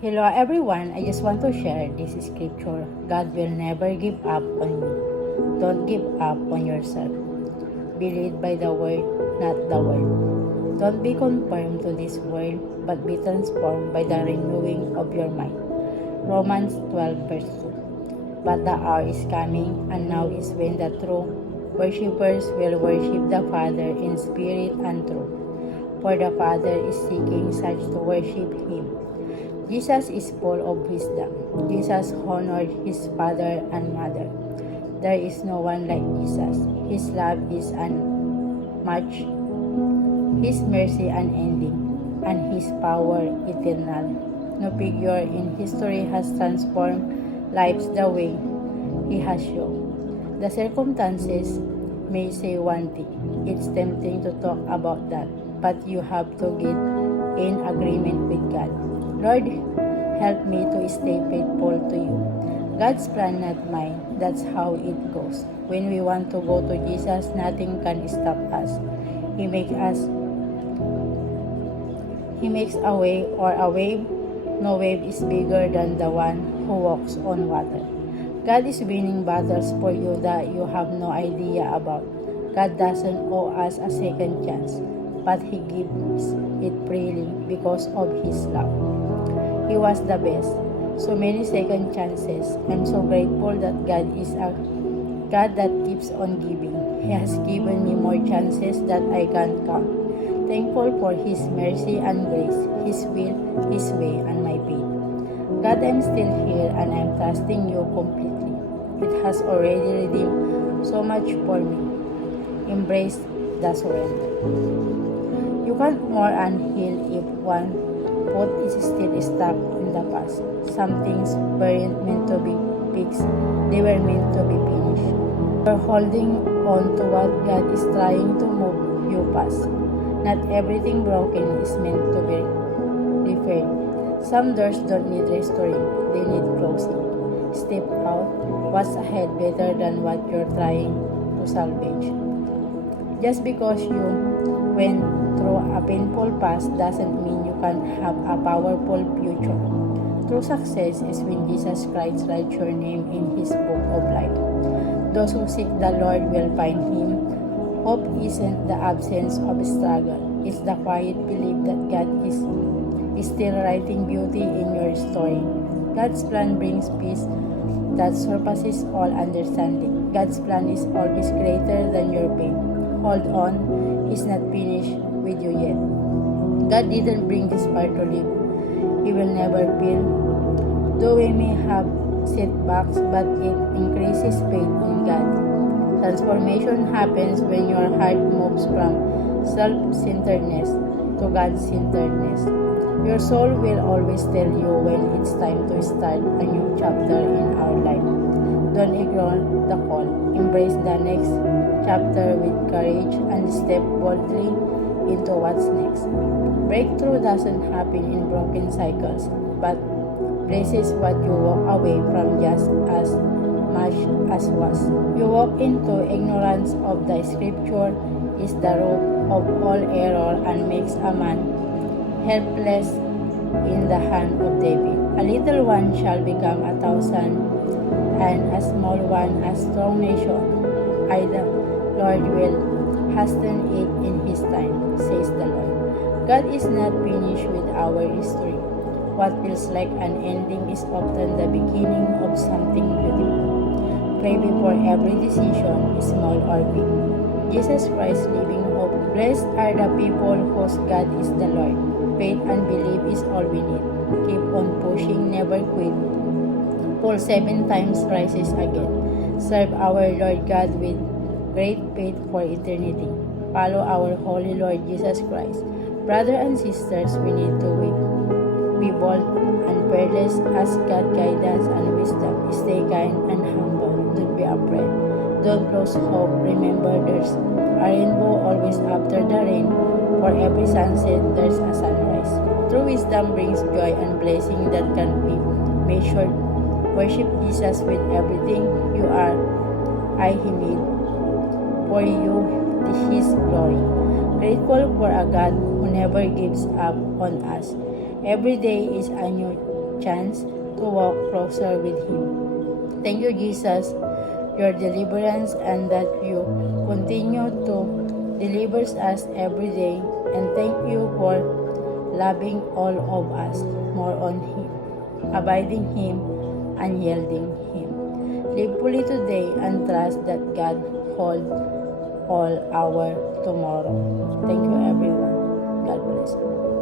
Hello everyone, I just want to share this scripture. God will never give up on you. Don't give up on yourself. Be led by the word, not the world. Don't be conformed to this world, but be transformed by the renewing of your mind. Romans 12 verse 2. But the hour is coming, and now is when the true worshippers will worship the Father in spirit and truth. For the Father is seeking such to worship Him. Jesus is full of wisdom. Jesus honored His father and mother. There is no one like Jesus. His love is unmatched, His mercy unending, and His power eternal. No figure in history has transformed lives the way He has shown. The circumstances may say one thing. It's tempting to talk about that, but you have to get in agreement with God. Lord, help me to stay faithful to you. God's plan, not mine. That's how it goes. When we want to go to Jesus, nothing can stop us. He makes a way or a wave. No wave is bigger than the one who walks on water. God is winning battles for you that you have no idea about. God doesn't owe us a second chance, but He gives it freely because of His love. He was the best. So many second chances. I'm so grateful that God is a God that keeps on giving. He has given me more chances that I can't count. Thankful for His mercy and grace, His will, His way, and my faith. God, I'm still here and I'm trusting you completely. It has already redeemed so much for me. Embrace the surrender. You can't more unheal if one foot is still stuck in the past. Some things weren't meant to be fixed, they were meant to be finished. You're holding on to what God is trying to move you past. Not everything broken is meant to be repaired. Some doors don't need restoring, they need closing. Step out, what's ahead better than what you're trying to salvage. Just because you went through a painful past doesn't mean you can have a powerful future. True success is when Jesus Christ writes your name in His book of life. Those who seek the Lord will find Him. Hope isn't the absence of struggle. It's the quiet belief that God is still writing beauty in your story. God's plan brings peace that surpasses all understanding. God's plan is always greater than your pain. Hold on, He's not finished with you yet. God didn't bring this far to live. He will never fail. Though we may have setbacks, but it increases faith in God. Transformation happens when your heart moves from self-centeredness to God-centeredness. Your soul will always tell you when it's time to start a new chapter in our life. Don't ignore the call. Embrace the next chapter with courage and step boldly into what's next. Breakthrough doesn't happen in broken cycles, but blesses what you walk away from just as much as was. You walk into ignorance of the scripture is the root of all error and makes a man helpless in the hand of David. A little one shall become 1,000, and a small one a strong nation. I, the Lord, will hasten it in His time, says the Lord. God is not finished with our history. What feels like an ending is often the beginning of something beautiful. Pray before every decision, small or big. Jesus Christ, living hope. Blessed are the people whose God is the Lord. Faith and belief is all we need. Keep on pushing, never quit. Fall 7 times, rises again. Serve our Lord God with great faith for eternity. Follow our Holy Lord Jesus Christ. Brothers and sisters, we need to be bold and fearless. Ask God guidance and wisdom. Stay kind and humble. Don't be afraid. Don't lose hope. Remember, there's a rainbow always after the rain. For every sunset, there's a sunrise. True wisdom brings joy and blessing that can be measured. Worship Jesus with everything you are. He made for you His glory. Grateful for a God who never gives up on us. Every day is a new chance to walk closer with Him. Thank you, Jesus, your deliverance, and that you continue to deliver us every day. And thank you for loving all of us more on Him, abiding Him, and yielding Him. Live fully today and trust that God holds all our tomorrow. Thank you, everyone. God bless you.